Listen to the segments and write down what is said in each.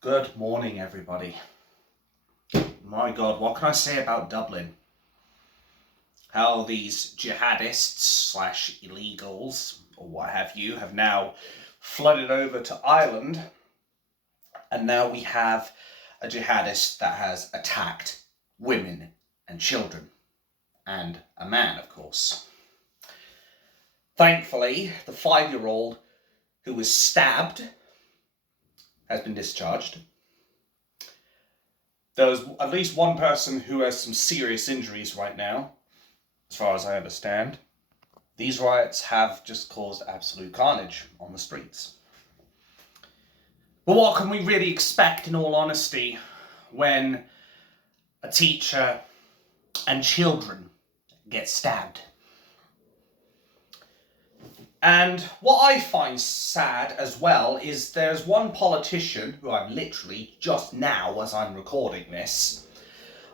Good morning, everybody. My God, what can I say about Dublin? How these jihadists slash illegals, or what have you, have now flooded over to Ireland, and now we have a jihadist that has attacked women and children, and a man, of course. Thankfully, the 5-year-old who was stabbed has been discharged. There's at least one person who has some serious injuries right now, as far as I understand. These riots have just caused absolute carnage on the streets. But what can we really expect, in all honesty, when a teacher and children get stabbed? And what I find sad as well is there's one politician who I've literally just now, as I'm recording this,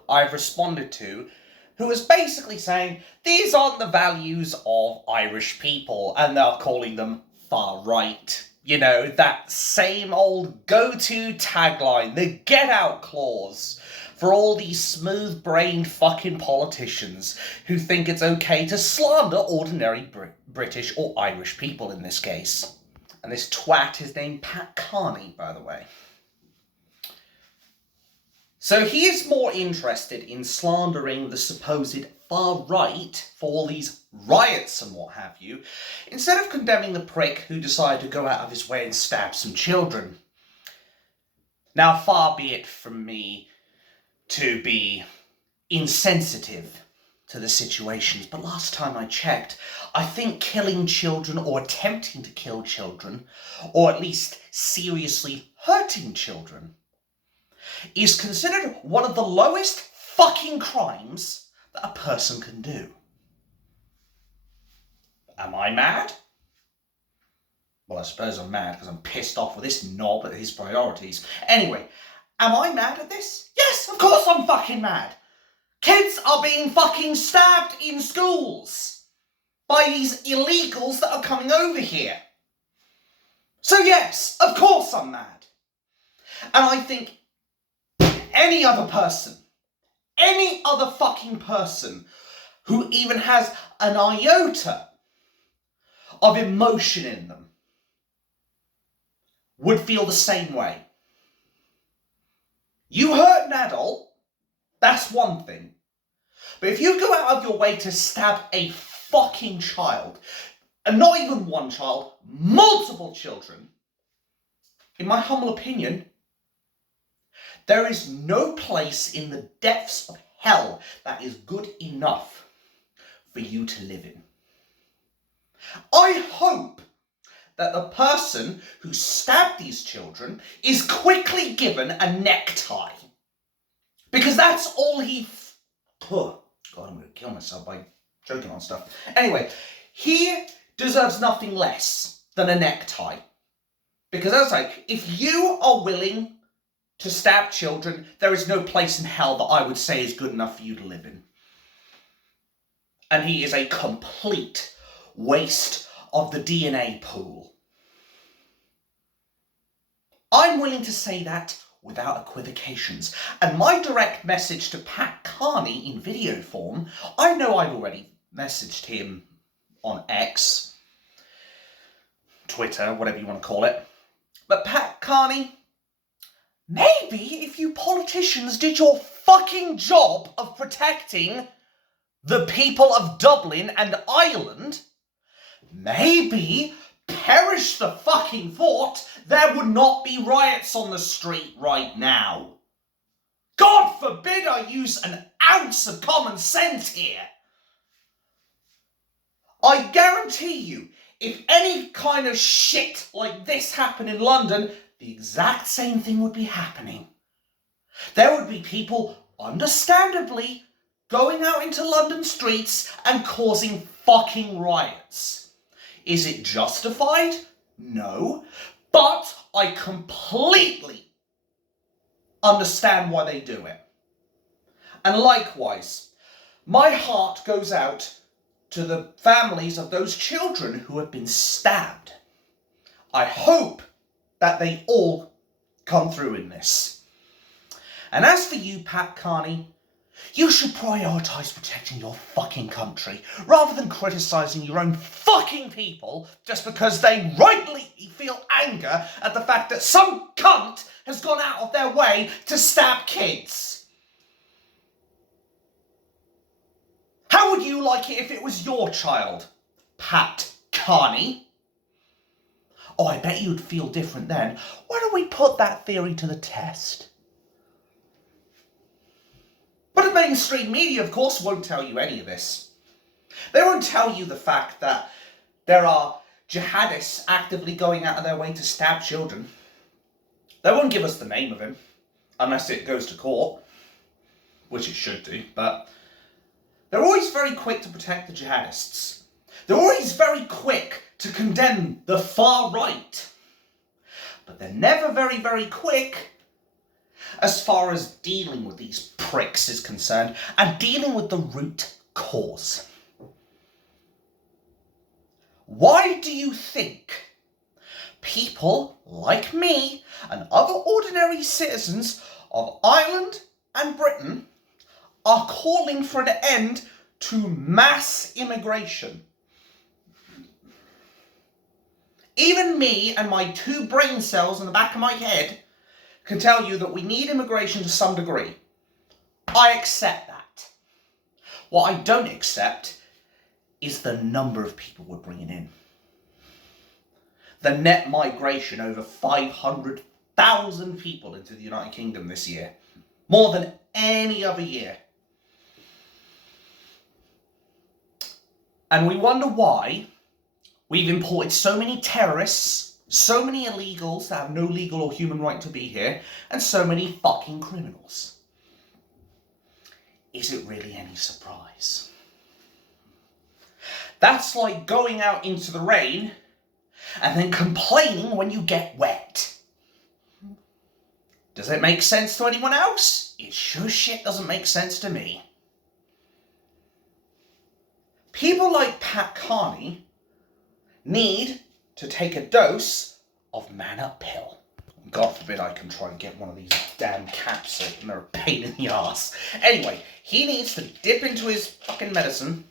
I've responded to, who is basically saying these aren't the values of Irish people, and they're calling them far right. You know, that same old go-to tagline, the get out clause, for all these smooth-brained fucking politicians who think it's okay to slander ordinary British or Irish people in this case. And this twat is named Pat Karney, by the way. So he is more interested in slandering the supposed far right for all these riots and what have you, instead of condemning the prick who decided to go out of his way and stab some children. Now, far be it from me to be insensitive to the situations, but last time I checked, I think killing children or attempting to kill children, or at least seriously hurting children, is considered one of the lowest fucking crimes that a person can do. Am I mad? Well, I suppose I'm mad because I'm pissed off with this knob at his priorities. Anyway, am I mad at this? Yes, of course I'm fucking mad. Kids are being fucking stabbed in schools by these illegals that are coming over here. So yes, of course I'm mad. And I think any other person, any other fucking person who even has an iota of emotion in them would feel the same way. You hurt an adult, that's one thing. But if you go out of your way to stab a fucking child, and not even one child, multiple children, in my humble opinion, there is no place in the depths of hell that is good enough for you to live in. I hope that the person who stabbed these children is quickly given a necktie. Because that's all he... God, I'm going to kill myself by joking on stuff. Anyway, he deserves nothing less than a necktie. Because as I say, if you are willing to stab children, there is no place in hell that I would say is good enough for you to live in. And he is a complete waste of the DNA pool. I'm willing to say that without equivocations. And my direct message to Pat Karney in video form, I know I've already messaged him on X, Twitter, whatever you want to call it. But Pat Karney, maybe if you politicians did your fucking job of protecting the people of Dublin and Ireland, maybe, perish the fucking thought, there would not be riots on the street right now. God forbid I use an ounce of common sense here. I guarantee you, if any kind of shit like this happened in London, the exact same thing would be happening. There would be people, understandably, going out into London streets and causing fucking riots. Is it justified? No. But I completely understand why they do it. And likewise, my heart goes out to the families of those children who have been stabbed. I hope that they all come through in this. And as for you, Pat Karney, you should prioritise protecting your fucking country rather than criticising your own fucking people just because they rightly feel anger at the fact that some cunt has gone out of their way to stab kids. How would you like it if it was your child, Pat Karney? Oh, I bet you'd feel different then. Why don't we put that theory to the test? But the mainstream media, of course, won't tell you any of this. They won't tell you the fact that there are jihadists actively going out of their way to stab children. They won't give us the name of him, unless it goes to court, which it should do, but they're always very quick to protect the jihadists. They're always very quick to condemn the far right. But they're never very, very quick as far as dealing with these pricks is concerned and dealing with the root cause. Why do you think people like me and other ordinary citizens of Ireland and Britain are calling for an end to mass immigration? Even me and my 2 brain cells in the back of my head can tell you that we need immigration to some degree. I accept that. What I don't accept is the number of people we're bringing in. The net migration, over 500,000 people into the United Kingdom this year. More than any other year. And we wonder why we've imported so many terrorists, so many illegals that have no legal or human right to be here, and so many fucking criminals. Is it really any surprise? That's like going out into the rain and then complaining when you get wet. Does it make sense to anyone else? It sure shit doesn't make sense to me. People like Pat Karney need to take a dose of man-up pill. God forbid I can try and get one of these damn caps and they're a pain in the arse. Anyway, he needs to dip into his fucking medicine,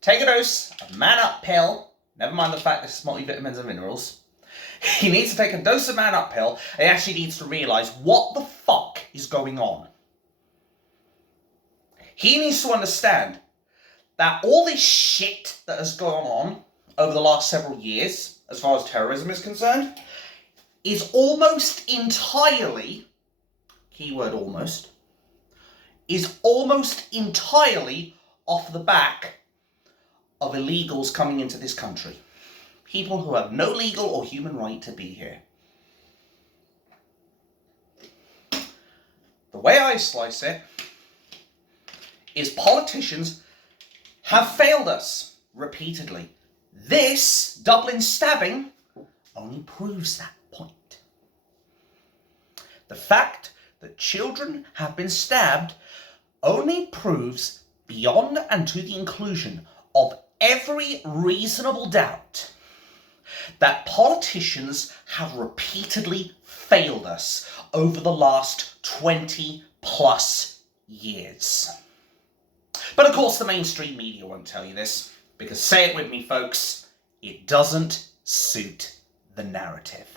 take a dose of man-up pill, never mind the fact this is multivitamins and minerals. He needs to take a dose of man-up pill and he actually needs to realise what the fuck is going on. He needs to understand that all this shit that has gone on over the last several years, as far as terrorism is concerned, is almost entirely, keyword almost, is almost entirely off the back of illegals coming into this country. People who have no legal or human right to be here. The way I slice it is politicians have failed us repeatedly. This Dublin stabbing only proves that point. The fact that children have been stabbed only proves beyond and to the inclusion of every reasonable doubt that politicians have repeatedly failed us over the last 20 plus years. But of course the mainstream media won't tell you this, because say it with me folks, it doesn't suit the narrative.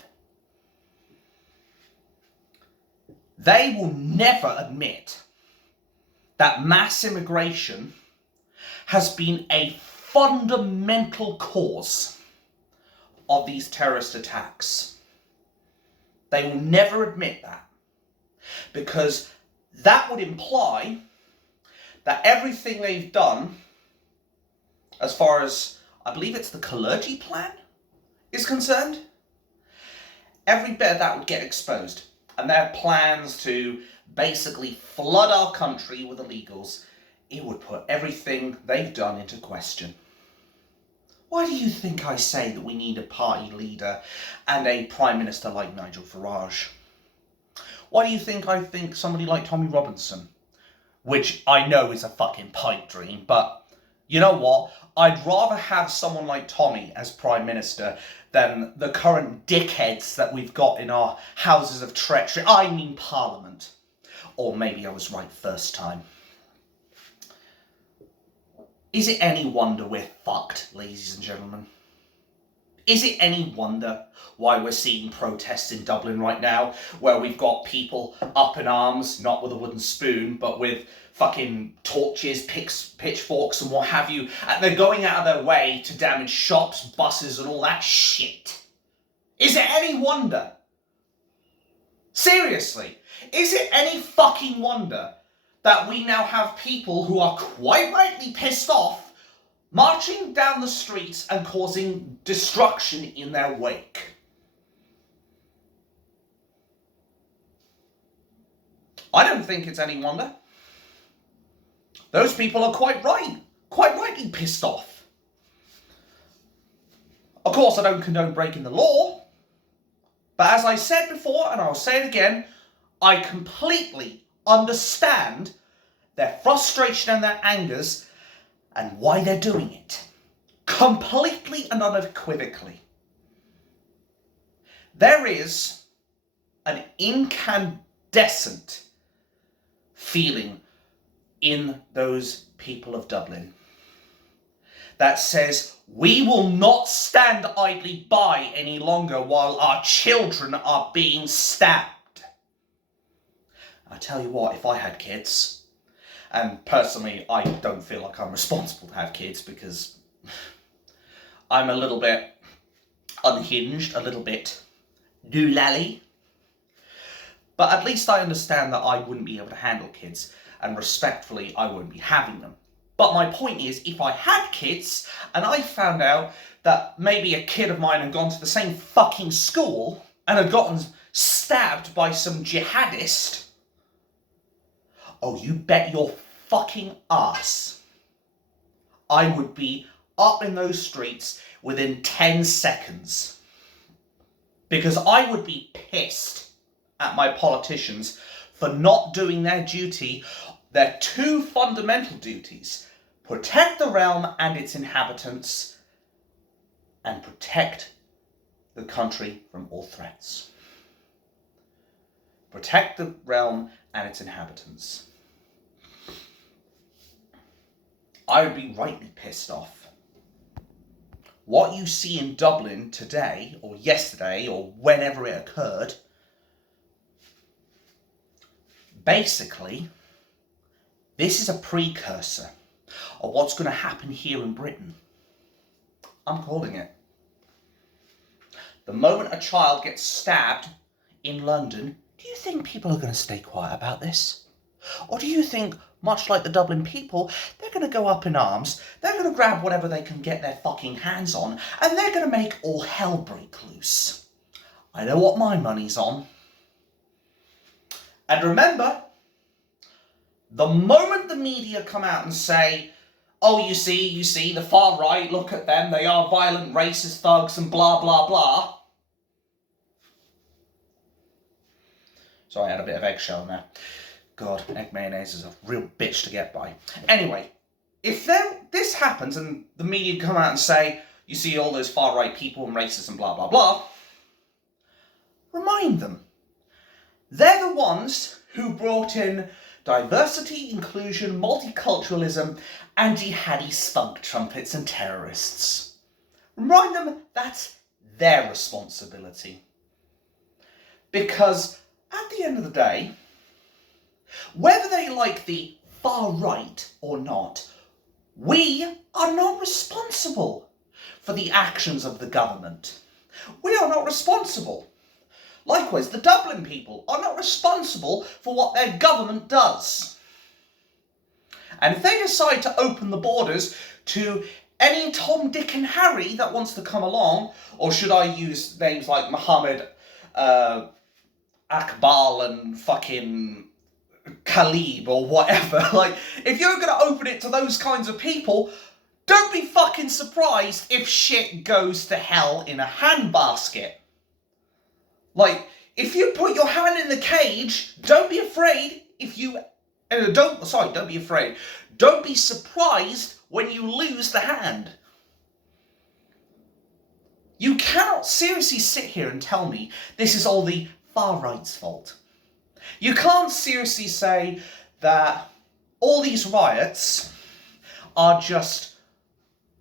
They will never admit that mass immigration has been a fundamental cause of these terrorist attacks. They will never admit that, because that would imply that everything they've done, as far as, I believe it's the Clergy Plan, is concerned, every bit of that would get exposed. And their plans to basically flood our country with illegals, it would put everything they've done into question. Why do you think I say that we need a party leader and a Prime Minister like Nigel Farage? Why do you think I think somebody like Tommy Robinson, which I know is a fucking pipe dream, but You know what? I'd rather have someone like Tommy as Prime Minister than the current dickheads that we've got in our houses of treachery. I mean Parliament. Or maybe I was right first time. Is it any wonder we're fucked, ladies and gentlemen? Is it any wonder why we're seeing protests in Dublin right now, where we've got people up in arms, not with a wooden spoon, but with fucking torches, pitchforks and what have you, and they're going out of their way to damage shops, buses and all that shit? Is it any wonder? Seriously, is it any fucking wonder that we now have people who are quite rightly pissed off marching down the streets and causing destruction in their wake? I don't think it's any wonder. Those people are quite rightly pissed off. Of course, I don't condone breaking the law, but as I said before, and I'll say it again, I completely understand their frustration and their angers and why they're doing it. Completely and unequivocally. There is an incandescent feeling in those people of Dublin that says, we will not stand idly by any longer while our children are being stabbed. I tell you what, if I had kids, and personally I don't feel like I'm responsible to have kids because I'm a little bit unhinged, a little bit doolally, but at least I understand that I wouldn't be able to handle kids, and respectfully I wouldn't be having them. But my point is, if I had kids and I found out that maybe a kid of mine had gone to the same fucking school and had gotten stabbed by some jihadist, oh, you bet your fucking ass I would be up in those streets within 10 seconds. Because I would be pissed at my politicians for not doing their duty, their two fundamental duties: protect the realm and its inhabitants, and protect the country from all threats. Protect the realm and its inhabitants. I would be rightly pissed off. What you see in Dublin today, or yesterday, or whenever it occurred, basically, this is a precursor of what's going to happen here in Britain. I'm calling it. The moment a child gets stabbed in London, do you think people are going to stay quiet about this? Or do you think, much like the Dublin people, they're going to go up in arms, they're going to grab whatever they can get their fucking hands on, and they're going to make all hell break loose? I know what my money's on. And remember, the moment the media come out and say, oh, you see, the far right, look at them, they are violent, racist thugs and blah, blah, blah. Sorry, I had a bit of eggshell there. God, egg mayonnaise is a real bitch to get by. Anyway, if this happens and the media come out and say, you see all those far right people and racists and blah, blah, blah, remind them. They're the ones who brought in diversity, inclusion, multiculturalism, and jihadi spunk trumpets and terrorists. Remind them that's their responsibility. Because at the end of the day, whether they like the far right or not, we are not responsible for the actions of the government. We are not responsible. Likewise, the Dublin people are not responsible for what their government does. And if they decide to open the borders to any Tom, Dick and Harry that wants to come along, or should I use names like Muhammad, Akbal and fucking Khalib or whatever, like, if you're going to open it to those kinds of people, don't be fucking surprised if shit goes to hell in a handbasket. Like, if you put your hand in the cage, don't be afraid if you... don't be afraid. Don't be surprised when you lose the hand. You cannot seriously sit here and tell me this is all the far right's fault. You can't seriously say that all these riots are just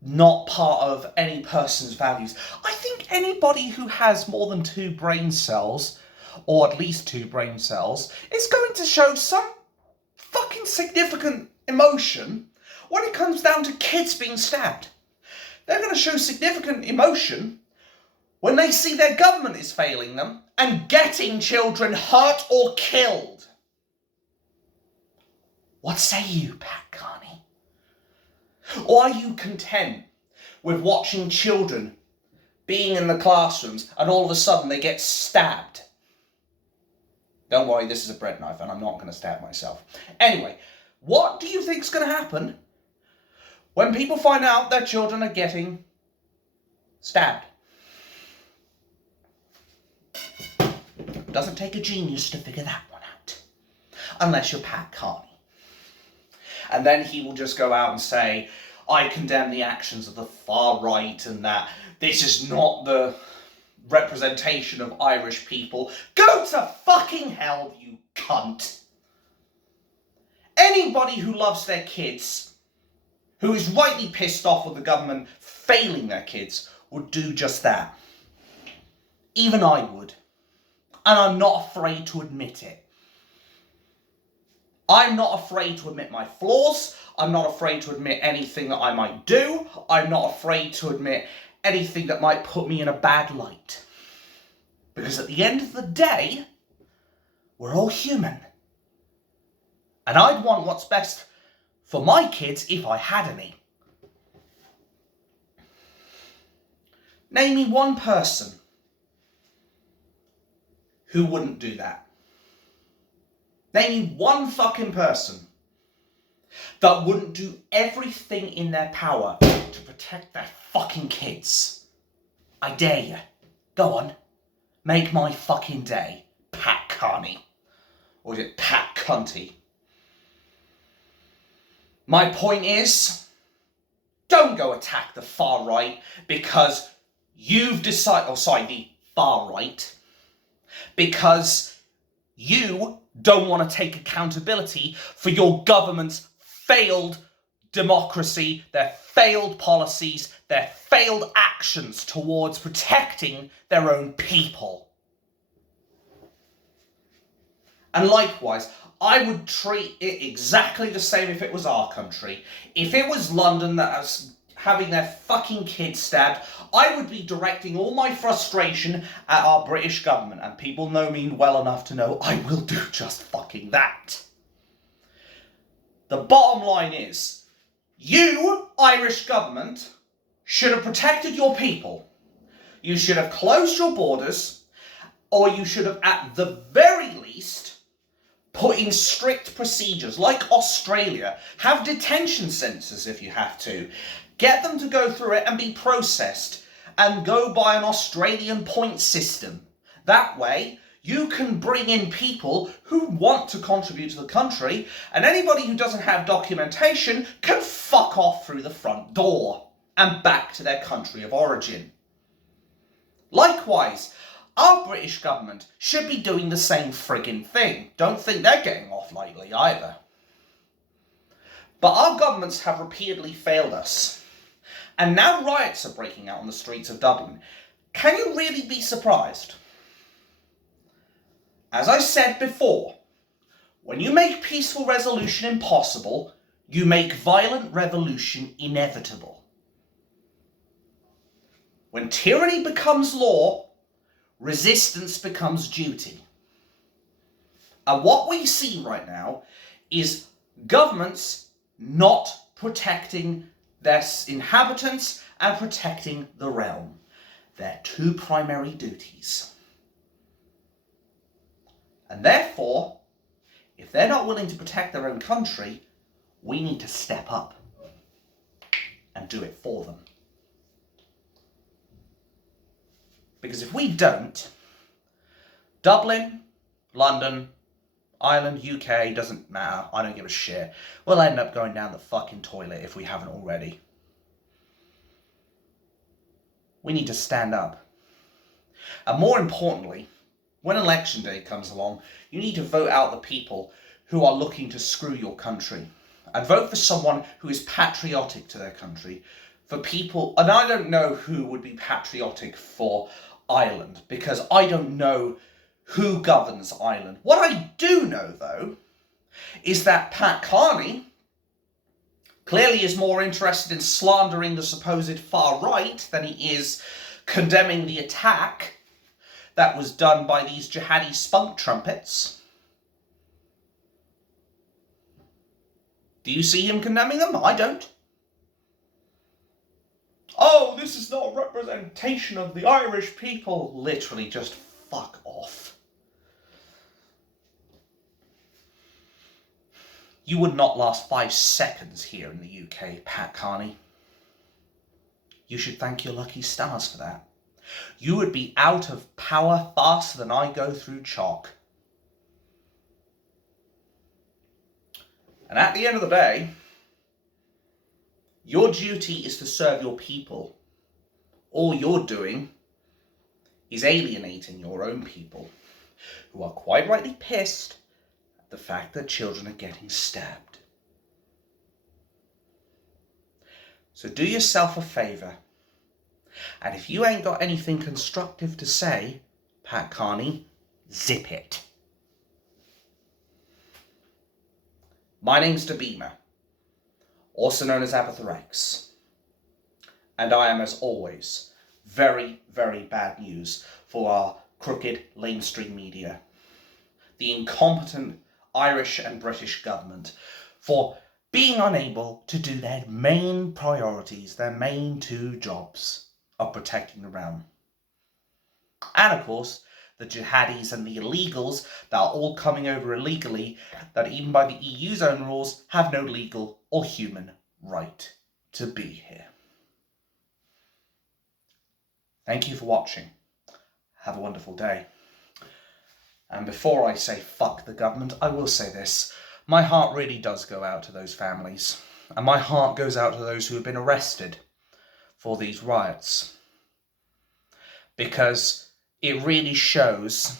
not part of any person's values. I think anybody who has more than 2 brain cells, or at least 2 brain cells, is going to show some fucking significant emotion when it comes down to kids being stabbed. They're going to show significant emotion when they see their government is failing them and getting children hurt or killed. What say you, Pat Karney? Or are you content with watching children being in the classrooms and all of a sudden they get stabbed? Don't worry, this is a bread knife and I'm not going to stab myself. Anyway, what do you think is going to happen when people find out their children are getting stabbed? Doesn't take a genius to figure that one out. Unless you're Pat Karney. And then he will just go out and say, I condemn the actions of the far right and that this is not the representation of Irish people. Go to fucking hell, you cunt. Anybody who loves their kids, who is rightly pissed off with the government failing their kids, would do just that. Even I would. And I'm not afraid to admit it. I'm not afraid to admit my flaws. I'm not afraid to admit anything that I might do. I'm not afraid to admit anything that might put me in a bad light. Because at the end of the day, we're all human. And I'd want what's best for my kids if I had any. Name me one person who wouldn't do that. Name me one fucking person that wouldn't do everything in their power to protect their fucking kids. I dare you. Go on. Make my fucking day, Pat Karney. Or is it Pat Cunty? My point is, don't go attack the far right because you've decided, the far right, because you don't want to take accountability for your government's failed democracy, their failed policies, their failed actions towards protecting their own people. And likewise, I would treat it exactly the same if it was our country. If it was London that was having their fucking kids stabbed, I would be directing all my frustration at our British government, and people know me well enough to know I will do just fucking that. The bottom line is, you, Irish government, should have protected your people. You should have closed your borders, or you should have, at the very least, put in strict procedures, like Australia. Have detention centres if you have to. Get them to go through it and be processed, and go by an Australian point system. That way, you can bring in people who want to contribute to the country, and anybody who doesn't have documentation can fuck off through the front door and back to their country of origin. Likewise, our British government should be doing the same friggin' thing. Don't think they're getting off lightly either. But our governments have repeatedly failed us. And now riots are breaking out on the streets of Dublin. Can you really be surprised? As I said before, when you make peaceful resolution impossible, you make violent revolution inevitable. When tyranny becomes law, resistance becomes duty. And what we see right now is governments not protecting their inhabitants and protecting the realm. Their 2 primary duties. And therefore, if they're not willing to protect their own country, we need to step up and do it for them. Because if we don't, Dublin, London, Ireland, UK, doesn't matter. I don't give a shit. We'll end up going down the fucking toilet if we haven't already. We need to stand up. And more importantly, when election day comes along, you need to vote out the people who are looking to screw your country. And vote for someone who is patriotic to their country. For people, and I don't know who would be patriotic for Ireland, because I don't know who governs Ireland. What I do know, though, is that Pat Karney clearly is more interested in slandering the supposed far right than he is condemning the attack that was done by these Jihadi spunk trumpets. Do you see him condemning them? I don't. Oh, this is not a representation of the Irish people. Literally, just fuck off. You would not last 5 seconds here in the UK, Pat Karney. You should thank your lucky stars for that. You would be out of power faster than I go through chalk. And at the end of the day, your duty is to serve your people. All you're doing is alienating your own people, who are quite rightly pissed at the fact that children are getting stabbed. So do yourself a favour. And if you ain't got anything constructive to say, Pat Karney, zip it. My name's Dabima, also known as Abathrex, and I am, as always, very, very bad news for our crooked lamestream media, the incompetent Irish and British government, for being unable to do their main priorities, their main 2 jobs of protecting the realm. And of course, the jihadis and the illegals that are all coming over illegally, that even by the EU's own rules have no legal or human right to be here. Thank you for watching. Have a wonderful day. And before I say fuck the government, I will say this. My heart really does go out to those families. And my heart goes out to those who have been arrested for these riots. Because it really shows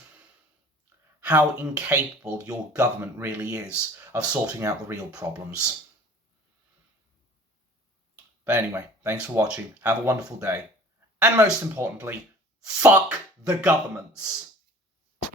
how incapable your government really is of sorting out the real problems. But anyway, thanks for watching. Have a wonderful day. And most importantly, fuck the governments.